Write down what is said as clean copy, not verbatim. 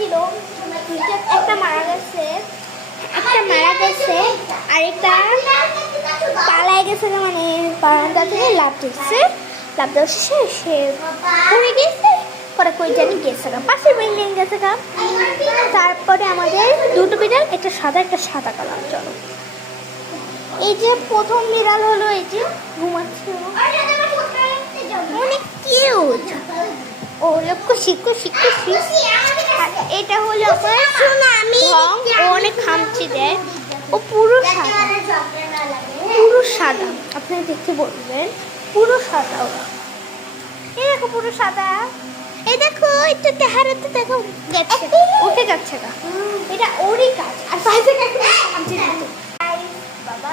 ছিল, একটা মারা গেছে, আরেকটা পালায় গেছে, মানে বারান্দা থেকে লাফ দিচ্ছে, লাফ দেওয়ার শেষে সে পড়ে গেছে, পরে কই জানি গেছে গা, পাশের বিল্ডিং গেছে গা। তারপরে আমাদের দুটো বিড়াল, একটা সাদা কালার। চলো, এই যে প্রথম বিড়াল হলো, এই যে ঘুমাচ্ছে, অনেক কিউট, ও খুশি। আর এটা হলো আমার ঢং, ও অনেক খামচি দেয়, ও পুরো সাদা, আপনারা দেখতে বলবেন পুরো সাদা ওরা। এই দেখো পুরো সাদা, এই দেখো একটু চেহারাতে দেখো গেছে, উঠে যাচ্ছে না, এটা ওরই কাজ। আর পাশে বাবা